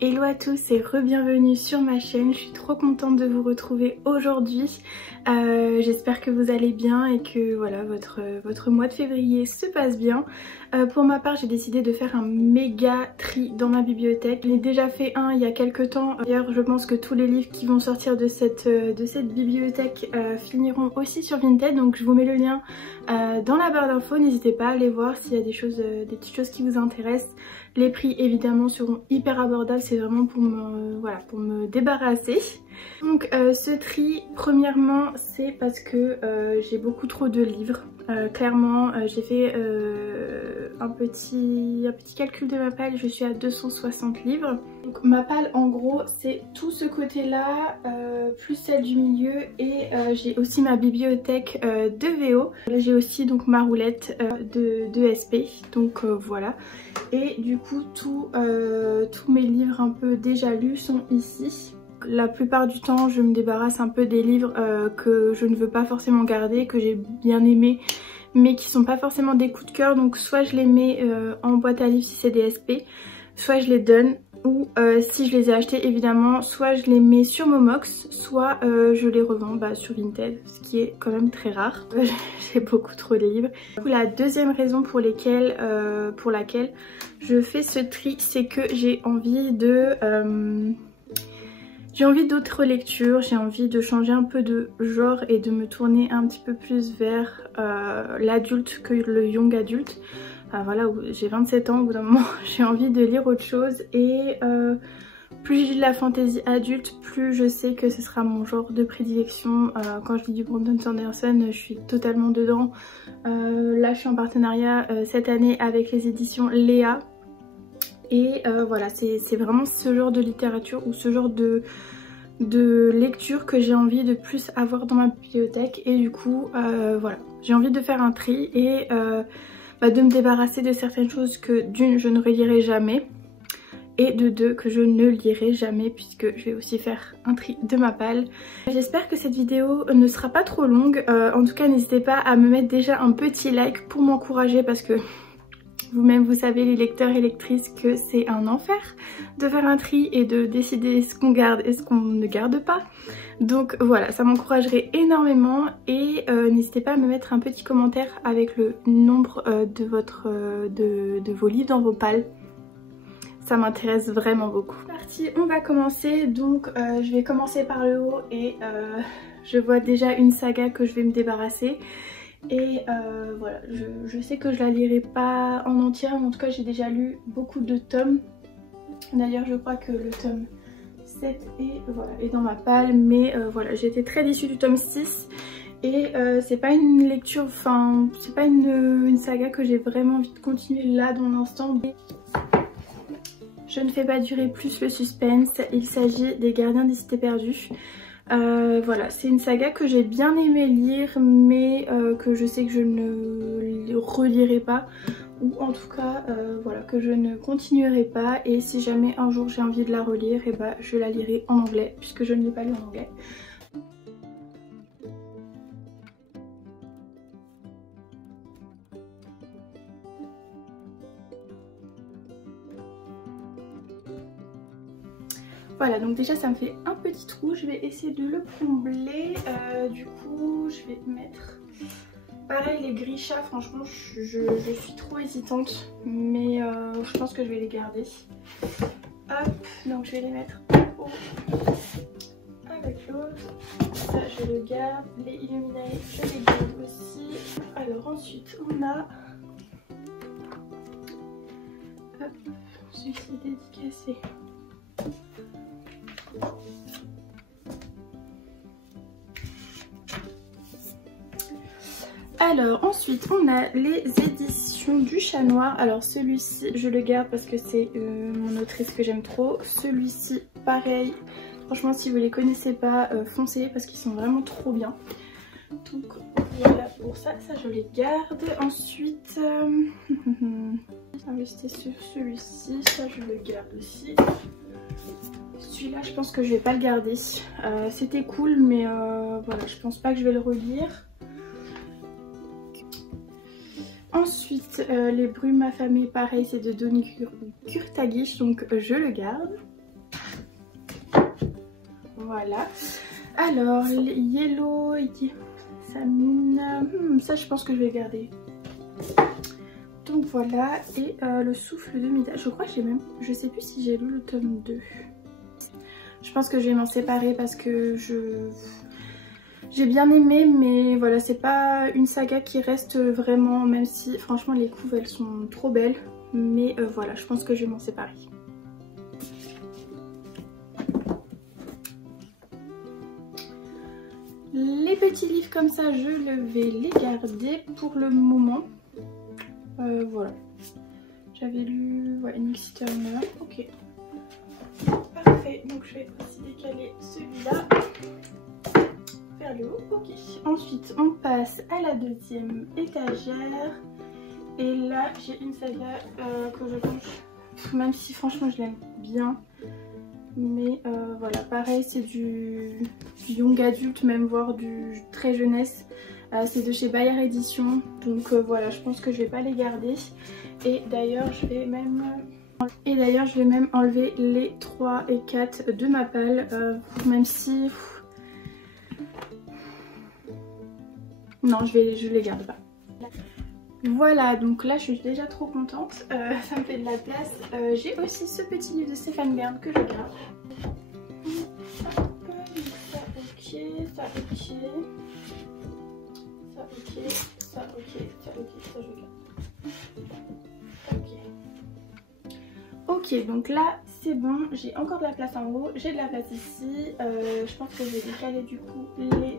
Hello à tous et re-bienvenue sur ma chaîne, je suis trop contente de vous retrouver aujourd'hui. J'espère que vous allez bien et que voilà votre mois de février se passe bien. Pour ma part, j'ai décidé de faire un méga tri dans ma bibliothèque. J'en ai déjà fait un il y a quelques temps. D'ailleurs, je pense que tous les livres qui vont sortir de cette bibliothèque finiront aussi sur Vinted. Donc je vous mets le lien dans la barre d'infos. N'hésitez pas à aller voir s'il y a des petites choses qui vous intéressent. Les prix évidemment seront hyper abordables, c'est vraiment pour me débarrasser. Donc ce tri, premièrement, c'est parce que j'ai beaucoup trop de livres. Clairement, j'ai fait un petit calcul de ma palle, je suis à 260 livres. Donc ma palle en gros c'est tout ce côté là, plus celle du milieu et j'ai aussi ma bibliothèque de VO. Là j'ai aussi donc ma roulette de SP, donc voilà. Et du coup tous mes livres un peu déjà lus sont ici. La plupart du temps je me débarrasse un peu des livres que je ne veux pas forcément garder, que j'ai bien aimés mais qui sont pas forcément des coups de cœur, donc soit je les mets en boîte à livres si c'est des SP, soit je les donne, ou si je les ai achetés évidemment, soit je les mets sur Momox, soit je les revends sur Vinted, ce qui est quand même très rare. J'ai beaucoup trop de livres. La deuxième raison pour laquelle je fais ce tri, c'est que j'ai envie d'autres lectures, j'ai envie de changer un peu de genre et de me tourner un petit peu plus vers l'adulte que le young adulte. Voilà, j'ai 27 ans, au bout d'un moment j'ai envie de lire autre chose et plus je lis de la fantasy adulte, plus je sais que ce sera mon genre de prédilection. Quand je lis du Brandon Sanderson, je suis totalement dedans. Là je suis en partenariat cette année avec les éditions Léa. Et voilà, c'est vraiment ce genre de littérature ou ce genre de lecture que j'ai envie de plus avoir dans ma bibliothèque. Et du coup, voilà, j'ai envie de faire un tri et de me débarrasser de certaines choses que d'une, je ne relirai jamais. Et de deux, que je ne lirai jamais puisque je vais aussi faire un tri de ma palle. J'espère que cette vidéo ne sera pas trop longue. En tout cas, n'hésitez pas à me mettre déjà un petit like pour m'encourager parce que vous-même vous savez les lecteurs et lectrices que c'est un enfer de faire un tri et de décider ce qu'on garde et ce qu'on ne garde pas. Donc voilà, ça m'encouragerait énormément et n'hésitez pas à me mettre un petit commentaire avec le nombre de vos livres dans vos palles. Ça m'intéresse vraiment beaucoup. Parti, on va commencer. Donc je vais commencer par le haut et je vois déjà une saga que je vais me débarrasser. Et voilà, je sais que je la lirai pas en entière, mais en tout cas j'ai déjà lu beaucoup de tomes. D'ailleurs je crois que le tome 7 est dans ma palle, mais voilà, j'ai été très déçue du tome 6. Et c'est pas une lecture, enfin c'est pas une saga que j'ai vraiment envie de continuer là dans l'instant. Je ne fais pas durer plus le suspense, il s'agit des Gardiens des Cités Perdues. Voilà, c'est une saga que j'ai bien aimé lire mais que je sais que je ne relirai pas, ou en tout cas voilà, que je ne continuerai pas. Et si jamais un jour j'ai envie de la relire, et je la lirai en anglais puisque je ne l'ai pas lu en anglais. Voilà, donc déjà ça me fait un petit trou, je vais essayer de le combler. Du coup je vais mettre pareil les Grisha. Franchement je suis trop hésitante, mais je pense que je vais les garder. Hop, donc je vais les mettre en haut avec l'autre. Ça je le garde, les Illuminati je les garde aussi. Alors ensuite on a celui-ci dédicacé. Alors ensuite on a les éditions du Chat Noir. Alors celui-ci je le garde parce que c'est mon autrice que j'aime trop. Celui-ci pareil, franchement si vous les connaissez pas, foncez parce qu'ils sont vraiment trop bien. Donc voilà pour ça, ça je les garde. Ensuite rester sur celui-ci, ça je le garde aussi. Celui-là je pense que je vais pas le garder. C'était cool mais voilà, je pense pas que je vais le relire. Ensuite, les brumes affamées, pareil, c'est de Donny Kurtagish, donc je le garde. Voilà. Alors, les Yellow Samine, ça je pense que je vais garder. Donc voilà, et le souffle de Mida. Je crois que j'ai même, je sais plus si j'ai lu le tome 2. Je pense que je vais m'en séparer parce que j'ai bien aimé, mais voilà, c'est pas une saga qui reste vraiment, même si franchement les couves elles sont trop belles. Mais voilà, je pense que je vais m'en séparer. Les petits livres comme ça, je vais les garder pour le moment. Voilà. J'avais lu Nixie Turner. Ok. Parfait. Donc je vais aussi décaler celui-là vers le haut. Ok. Ensuite, on passe à la deuxième étagère. Et là, j'ai une saga que je pense, même si franchement je l'aime bien. Mais voilà, pareil, c'est du young adulte, même voire du très jeunesse. C'est de chez Bayer Édition. Donc voilà, je pense que je vais pas les garder. Et d'ailleurs, je vais même enlever les 3 et 4 de ma palle. Même si... Non, je les garde pas. Voilà, donc là je suis déjà trop contente, ça me fait de la place. J'ai aussi ce petit livre de Stéphane Bern que je garde. Ça ok, ça ok, ça ok, ça ok, ça ok, ça je garde. Ok. Ok, donc là c'est bon, j'ai encore de la place en haut, j'ai de la place ici. Je pense que je vais décaler du coup les...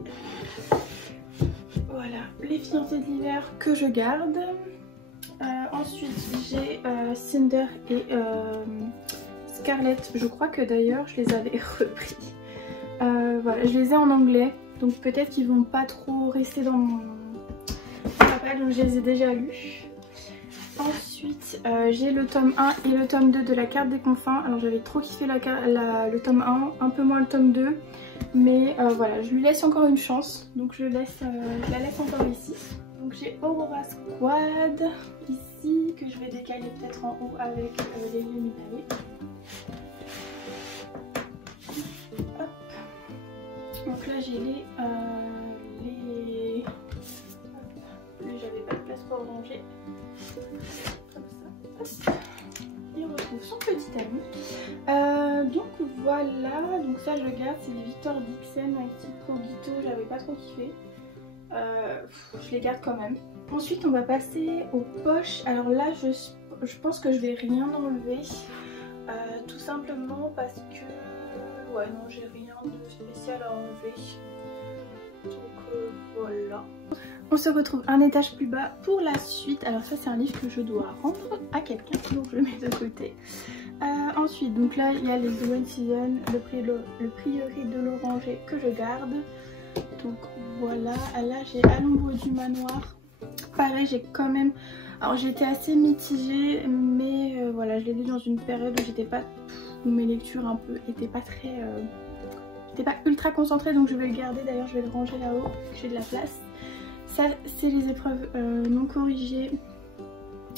Voilà, les fiancés de l'hiver que je garde. Ensuite j'ai Cinder et Scarlett. Je crois que d'ailleurs je les avais repris. Voilà, je les ai en anglais. Donc peut-être qu'ils vont pas trop rester dans mon palle. Donc je les ai déjà lus. Ensuite j'ai le tome 1 et le tome 2 de la carte des confins. Alors j'avais trop kiffé le tome 1, un peu moins le tome 2. Mais voilà, je lui laisse encore une chance. Donc je la laisse encore ici. Donc j'ai Aurora Squad ici que je vais décaler peut-être en haut avec les luminaires. Hop. Donc là j'ai les... J'avais pas de place pour ranger. Comme ça. Hop. Il retrouve son petit ami. Donc voilà, donc ça je le garde, c'est des Victor Dixon avec petit Cogito, j'avais pas trop kiffé. Je les garde quand même. Ensuite on va passer aux poches. Alors là je pense que je vais rien enlever, tout simplement parce que ouais non, j'ai rien de spécial à enlever. Donc voilà. On se retrouve un étage plus bas pour la suite. Alors ça c'est un livre que je dois rendre à quelqu'un, donc je le mets de côté. Ensuite donc là il y a les The One Season, le prieuré de l'oranger que je garde. Donc voilà, là j'ai À l'ombre du manoir. Pareil, j'ai quand même... Alors j'étais assez mitigée, mais voilà, je l'ai lu dans une période où j'étais pas... où mes lectures un peu étaient pas très... j'étais pas ultra concentrée, donc je vais le garder. D'ailleurs je vais le ranger là-haut, j'ai de la place. Ça c'est les épreuves non corrigées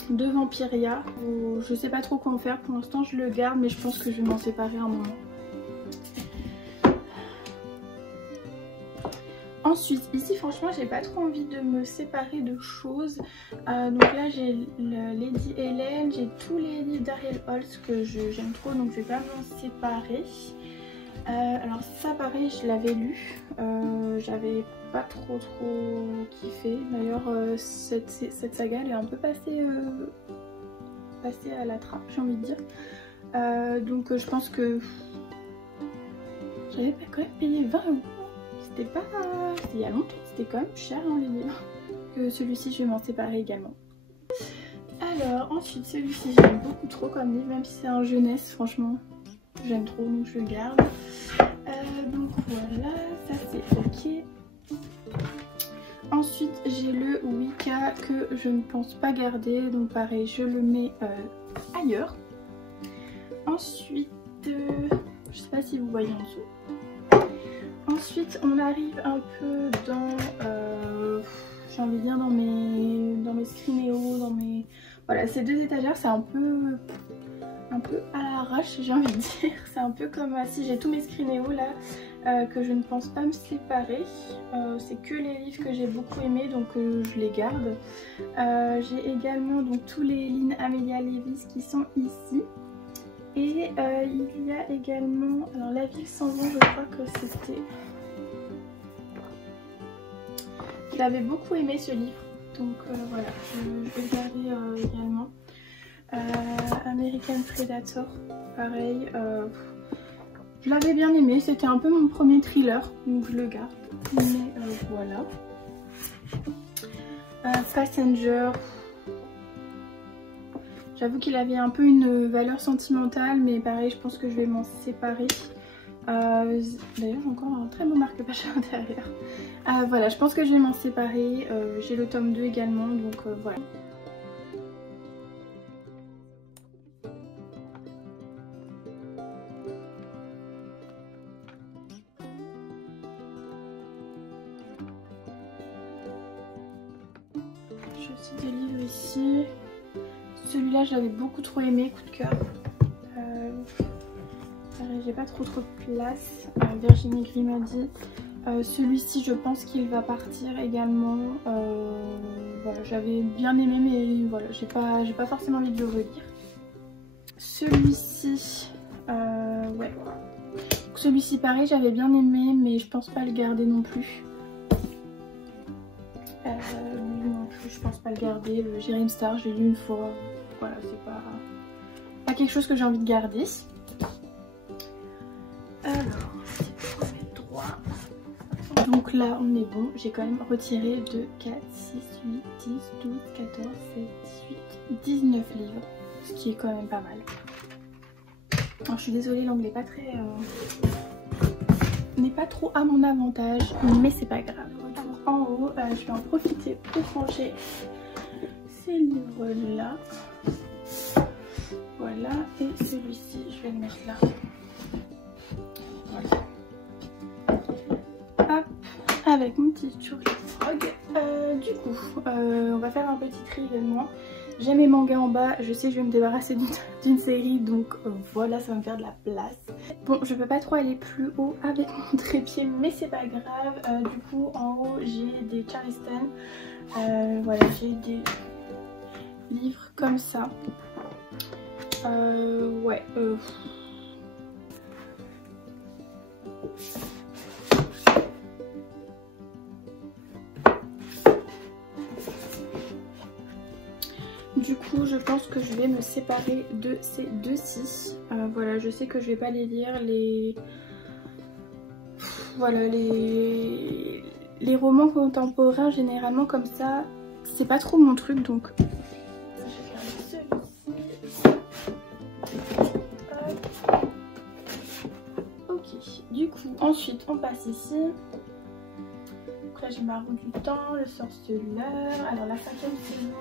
de Vampiria. Je sais pas trop quoi en faire, pour l'instant je le garde, mais je pense que je vais m'en séparer un moment. Ensuite, ici franchement j'ai pas trop envie de me séparer de choses. Donc là j'ai Lady Helen, j'ai tous les livres d'Ariel Holz que j'aime trop, donc je vais pas m'en séparer. Alors ça pareil je l'avais lu, j'avais pas trop kiffé. D'ailleurs cette saga elle est un peu passée à la trappe, j'ai envie de dire. Donc je pense que j'avais quand même payé 20 €. C'était pas... C'était il y a longtemps, c'était quand même cher hein, les livres. Celui-ci je vais m'en séparer également. Alors ensuite celui-ci j'aime beaucoup trop comme livre, même si c'est un jeunesse, franchement j'aime trop, donc je le garde. Donc voilà, ça c'est ok. Ensuite j'ai le Wicca que je ne pense pas garder, donc pareil je le mets ailleurs. Ensuite, je sais pas si vous voyez en dessous. Ensuite on arrive un peu dans... j'ai envie de dire, dans mes Scrineo, dans mes... Voilà, ces deux étagères, c'est un peu à l'arrache, j'ai envie de dire. C'est un peu comme si j'ai tous mes Scrineo là, que je ne pense pas me séparer. C'est que les livres que j'ai beaucoup aimés, donc je les garde. J'ai également donc tous les Lynn Amelia Lewis qui sont ici. Et il y a également, alors La Ville sans nom, je crois que c'était... Je l'avais beaucoup aimé ce livre, donc voilà, je vais le garder également. American Predator, pareil, je l'avais bien aimé, c'était un peu mon premier thriller, donc je le garde, mais voilà. Passenger, j'avoue qu'il avait un peu une valeur sentimentale, mais pareil, je pense que je vais m'en séparer. D'ailleurs, j'ai encore un très beau marque-page à l'intérieur. Voilà, je pense que je vais m'en séparer. J'ai le tome 2 également, donc voilà. J'ai aussi des livres ici. Celui-là, je l'avais beaucoup trop aimé, coup de cœur. J'ai pas trop de place. Virginie Grimaldi. Celui-ci, je pense qu'il va partir également. Voilà, j'avais bien aimé, mais voilà, j'ai pas forcément envie de le relire. Celui-ci, ouais. Celui-ci, pareil, j'avais bien aimé, mais je pense pas le garder non plus. Lui non plus, je pense pas le garder. Le Jérém Star, je l'ai lu une fois. Voilà, c'est pas quelque chose que j'ai envie de garder. Alors, c'est pour mettre droit. Donc là, on est bon. J'ai quand même retiré 2, 4, 6, 8, 10, 12, 14, 16, 18, 19 livres. Ce qui est quand même pas mal. Alors, je suis désolée, l'anglais pas très... n'est pas trop à mon avantage, mais c'est pas grave. En haut, je vais en profiter pour ranger ces livres-là. Voilà, et celui-ci, je vais le mettre là. Voilà. Hop, avec mon petit Churly Frog. Du coup, on va faire un petit tri également. J'ai mes mangas en bas, je sais que je vais me débarrasser d'une série, donc voilà, ça va me faire de la place. Bon, je peux pas trop aller plus haut avec mon trépied, mais c'est pas grave. Du coup, en haut, j'ai des Charleston. Voilà, j'ai des livres comme ça. Ouais. Du coup, je pense que je vais me séparer de ces deux-ci. Voilà, je sais que je vais pas les lire. Voilà, les romans contemporains, généralement comme ça, c'est pas trop mon truc, donc... Je vais faire celui-ci. Ok, du coup, ensuite, on passe ici. Donc là, j'ai ma roue du temps, le sorceleur. Alors, la 5e saison...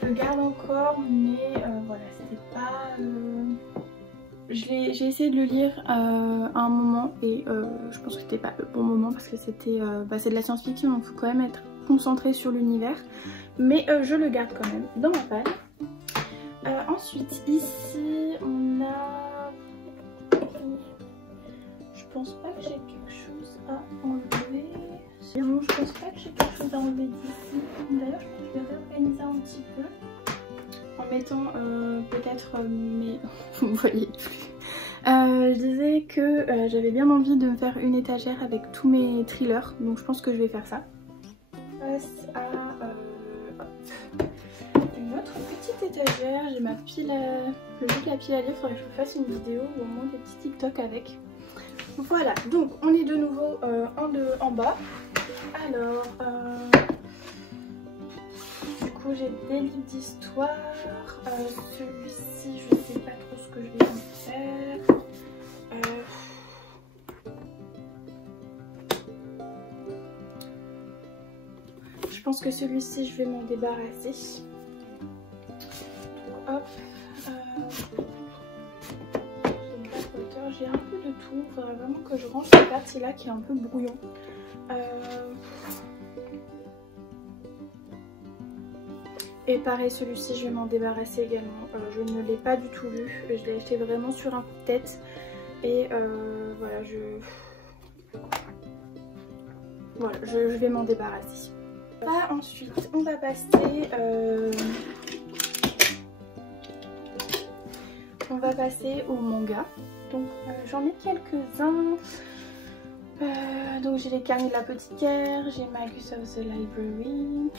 je le garde encore, mais voilà, c'était pas... J'ai essayé de le lire à un moment et je pense que c'était pas le bon moment parce que c'était c'est de la science-fiction, donc il faut quand même être concentré sur l'univers. Mais je le garde quand même dans ma palle. Ensuite, ici, on a... Je pense pas que j'ai quelque chose à enlever. Non, je pense pas que j'ai quelque chose à enlever d'ici. D'ailleurs, je pense que je vais réorganiser un petit peu. En mettant peut-être mes... Vous me voyez plus. Je disais que j'avais bien envie de me faire une étagère avec tous mes thrillers. Donc je pense que je vais faire ça. Passe à une autre petite étagère. J'ai ma pile à... Le jeu de la pile à lire, il faudrait que je vous fasse une vidéo ou au moins des petits TikTok avec. Voilà, donc on est de nouveau en bas. Alors... Du coup, j'ai des livres d'histoire. Celui-ci, je sais pas trop ce que je vais en faire. Je pense que celui-ci, je vais m'en débarrasser. Hop. J'ai un peu de tout. Il faudrait vraiment que je range cette partie-là qui est un peu brouillon. Et pareil, celui-ci je vais m'en débarrasser également. Je ne l'ai pas du tout lu, je l'ai acheté vraiment sur un coup de tête. Et voilà, je vais m'en débarrasser. Ensuite, on va passer au manga. Donc j'en ai quelques-uns. Donc j'ai les Carnets de l'apothicaire, j'ai Magus of the Library,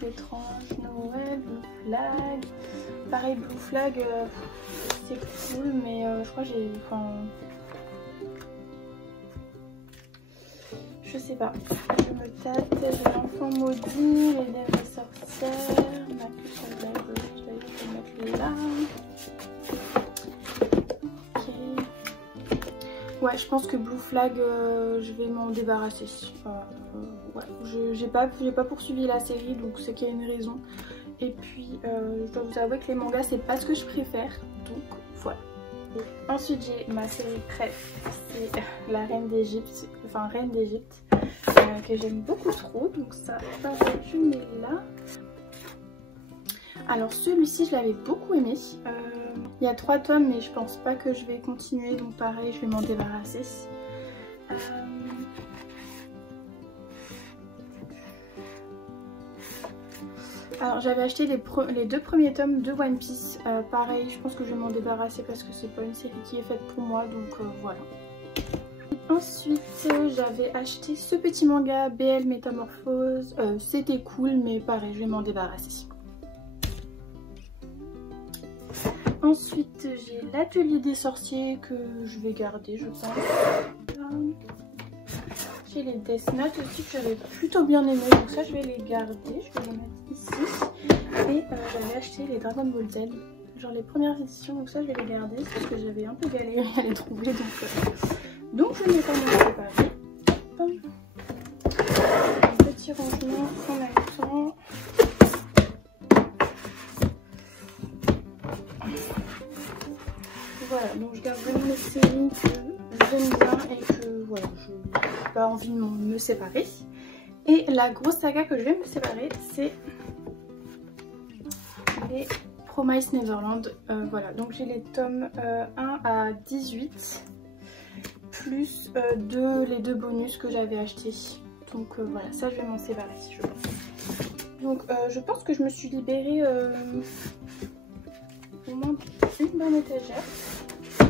L'étrange Noël, Blue Flag. Pareil, Blue Flag, c'est cool, mais je crois que j'ai... je sais pas. Je me tâte, j'ai l'enfant maudit, les lèvres sorcières, Magus of the Library, je vais mettre là. Ouais, je pense que Blue Flag, je vais m'en débarrasser. Ouais, j'ai pas poursuivi la série, donc c'est qu'il y a une raison. Et puis, je dois vous avouer que les mangas, c'est pas ce que je préfère. Donc, voilà. Et ensuite, j'ai ma série préf. C'est la Reine d'Égypte. Enfin, Reine d'Égypte. Que j'aime beaucoup trop. Donc ça, je mets là. Alors, celui-ci, je l'avais beaucoup aimé. Il y a 3 tomes, mais je pense pas que je vais continuer, donc pareil, je vais m'en débarrasser. Alors j'avais acheté les 2 premiers tomes de One Piece. Pareil, je pense que je vais m'en débarrasser parce que c'est pas une série qui est faite pour moi, donc voilà. Ensuite, j'avais acheté ce petit manga BL Métamorphose. C'était cool, mais pareil, je vais m'en débarrasser. Ensuite, j'ai l'Atelier des sorciers que je vais garder, je pense. J'ai les Death Note aussi que j'avais plutôt bien aimé, donc ça je vais les garder. Je vais les mettre ici. Et j'avais acheté les Dragon Ball Z, genre les premières éditions, donc ça je vais les garder parce que j'avais un peu galéré à les trouver, donc je n'ai pas mis séparé. Un petit rangement en même temps. Voilà, donc je garde vraiment les séries que j'aime bien et que voilà, je n'ai pas envie de me séparer. Et la grosse saga que je vais me séparer, c'est les Promise Neverland. Voilà, donc j'ai les tomes 1 à 18, plus les 2 bonus que j'avais achetés. Donc voilà, ça je vais m'en séparer, je pense. Donc je pense que je me suis libérée au moins une bonne étagère.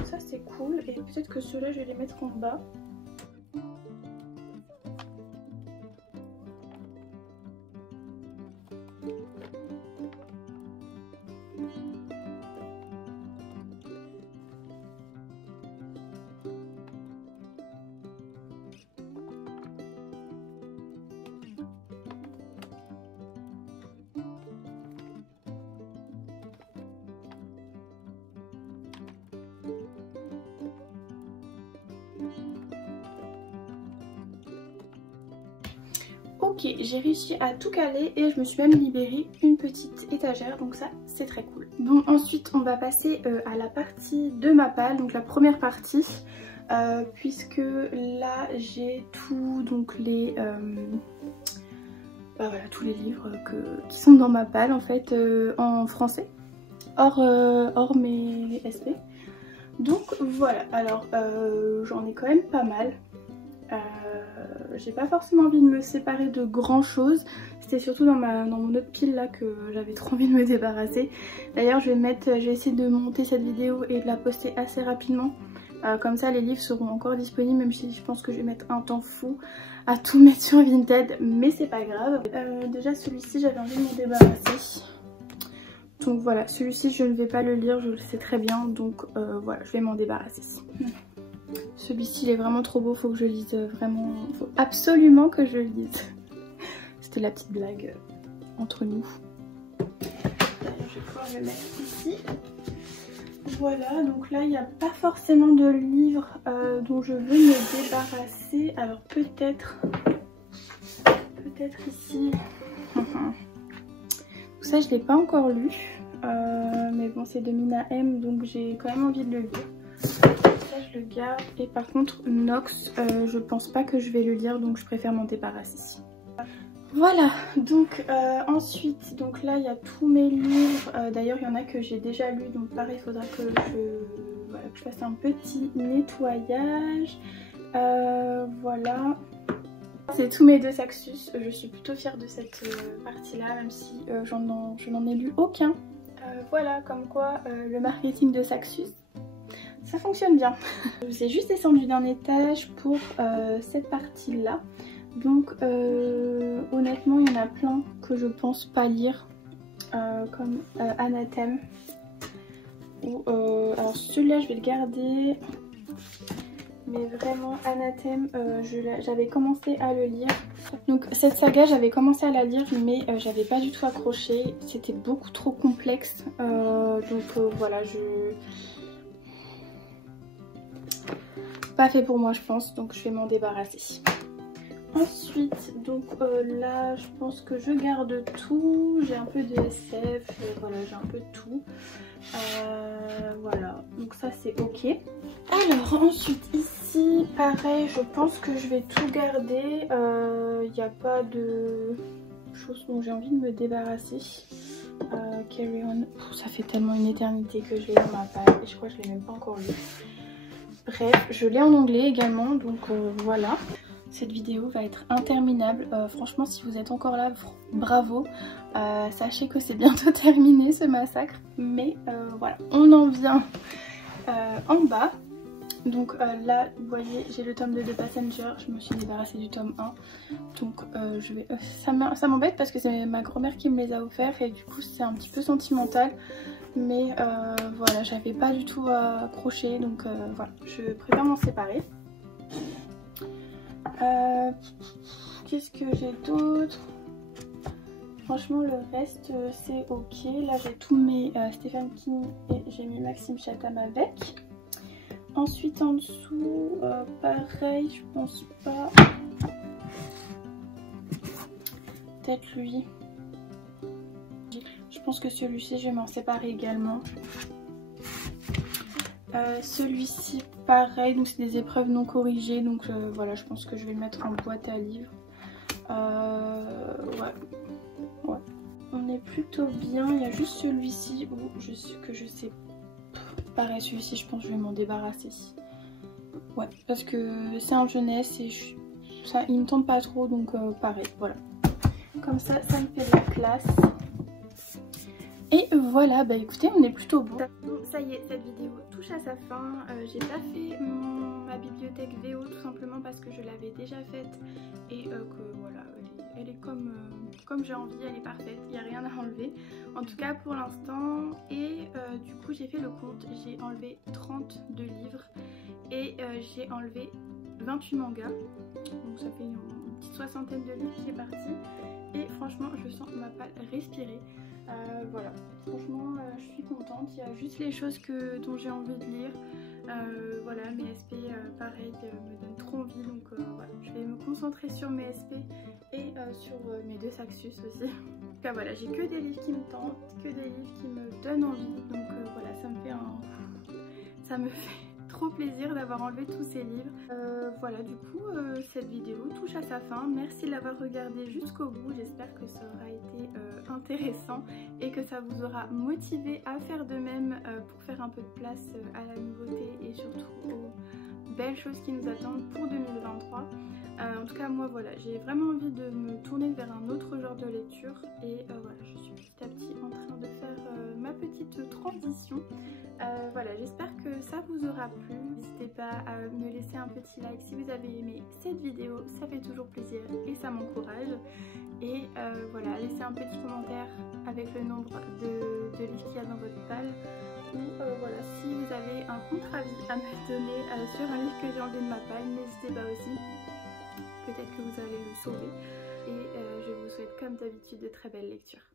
Ça c'est cool, et peut-être que ceux-là je vais les mettre en bas. Ok, j'ai réussi à tout caler et je me suis même libérée une petite étagère, donc ça c'est très cool. Bon, ensuite on va passer à la partie de Mappal, donc la première partie, puisque là j'ai tout, donc les voilà, tous les livres qui sont dans Mappal en fait, en français, hors mes SP. Donc voilà, alors j'en ai quand même pas mal. J'ai pas forcément envie de me séparer de grand chose. C'était surtout dans mon autre pile là que j'avais trop envie de me débarrasser. D'ailleurs je vais essayer de monter cette vidéo et de la poster assez rapidement. Comme ça les livres seront encore disponibles, même si je pense que je vais mettre un temps fou à tout mettre sur Vinted, mais c'est pas grave. Déjà celui-ci j'avais envie de m'en débarrasser. Donc voilà, celui-ci je ne vais pas le lire, je le sais très bien, donc voilà, je vais m'en débarrasser. Celui-ci il est vraiment trop beau, faut que je lise, vraiment, faut absolument que je le lise. C'était la petite blague entre nous. D'ailleurs je vais pouvoir le mettre ici. Voilà, donc là il n'y a pas forcément de livres dont je veux me débarrasser. Alors peut-être ici. Ça je l'ai pas encore lu, mais bon c'est de Mina M, donc j'ai quand même envie de le lire. Ça je le garde, et par contre Nox, je pense pas que je vais le lire, donc je préfère m'en débarrasser. Voilà, donc ensuite, donc là il y a tous mes livres. D'ailleurs il y en a que j'ai déjà lus, donc pareil il faudra que je fasse un petit nettoyage. Voilà. C'est tous mes deux Saxus. Je suis plutôt fière de cette partie-là, même si je n'en ai lu aucun. Voilà, comme quoi le marketing de Saxus, ça fonctionne bien. Je vous ai juste descendu d'un étage pour cette partie-là. Donc honnêtement, il y en a plein que je pense pas lire, comme Anathème. Alors celui-là, je vais le garder. Mais vraiment, Anathème, j'avais commencé à le lire. Donc cette saga, j'avais commencé à la lire, mais j'avais pas du tout accroché. C'était beaucoup trop complexe. Voilà, pas fait pour moi, je pense. Donc je vais m'en débarrasser. Ensuite, donc là, je pense que je garde tout. J'ai un peu de SF, voilà, j'ai un peu de tout. Voilà, donc ça c'est ok. Alors ensuite ici, pareil, je pense que je vais tout garder. Il n'y a pas de choses dont j'ai envie de me débarrasser. Carry On, ça fait tellement une éternité que je l'ai dans ma palle et je crois que je l'ai même pas encore lu. Bref, je l'ai en anglais également, donc voilà. Cette vidéo va être interminable. Franchement, si vous êtes encore là, bravo. Sachez que c'est bientôt terminé ce massacre. Mais voilà, on en vient en bas. Donc là, vous voyez, j'ai le tome 2 de Passenger. Je me suis débarrassée du tome 1. Donc je vais... ça m'embête parce que c'est ma grand-mère qui me les a offerts. Et du coup, c'est un petit peu sentimental. Mais voilà, j'avais pas du tout accroché. Donc voilà, je préfère m'en séparer. Qu'est-ce que j'ai d'autre? Franchement le reste c'est ok. Là j'ai tous mes Stephen King et j'ai mis Maxime Chatham avec. Ensuite en dessous pareil, je pense pas. Peut-être lui. Je pense que celui-ci je vais m'en séparer également. Celui-ci pareil, donc c'est des épreuves non corrigées, donc voilà, je pense que je vais le mettre en boîte à livres. Ouais, on est plutôt bien. Il y a juste celui-ci où je sais pareil, celui-ci je pense que je vais m'en débarrasser. Ouais, parce que c'est un jeunesse et ça il me tente pas trop, donc pareil, voilà. Comme ça, ça me fait de la classe. Et voilà, bah écoutez, on est plutôt bon. Bon, ça y est, cette vidéo touche à sa fin. J'ai pas fait ma bibliothèque VO tout simplement parce que je l'avais déjà faite et que voilà, elle est comme j'ai envie, elle est parfaite, il n'y a rien à enlever. En tout cas pour l'instant. Et du coup j'ai fait le compte, j'ai enlevé 32 livres et j'ai enlevé 28 mangas. Donc ça fait une petite soixantaine de livres qui est parti. Et franchement, je sens ma palle respirer. Voilà, franchement je suis contente. Il y a juste les choses dont j'ai envie de lire. Voilà, mes SP pareil me donnent trop envie, donc voilà, je vais me concentrer sur mes SP et sur mes deux Saxus aussi. En tout cas voilà, j'ai que des livres qui me tentent, que des livres qui me donnent envie, donc voilà, ça me fait trop plaisir d'avoir enlevé tous ces livres. Voilà, du coup cette vidéo touche à sa fin. Merci de l'avoir regardé jusqu'au bout. J'espère que ça aura été intéressant et que ça vous aura motivé à faire de même pour faire un peu de place à la nouveauté et surtout aux belles choses qui nous attendent pour 2023. En tout cas moi voilà, j'ai vraiment envie de me tourner vers un autre genre de lecture et voilà, je suis petit à petit en train de faire ma petite transition. Voilà, j'espère que ça vous aura plu. N'hésitez pas à me laisser un petit like si vous avez aimé cette vidéo, ça fait toujours plaisir et ça m'encourage. Et voilà, laissez un petit commentaire avec le nombre de livres qu'il y a dans votre palle. Ou voilà, si vous avez un contre-avis à me donner sur un livre que j'ai enlevé de ma palle, n'hésitez pas aussi. Peut-être que vous allez le sauver. Et je vous souhaite comme d'habitude de très belles lectures.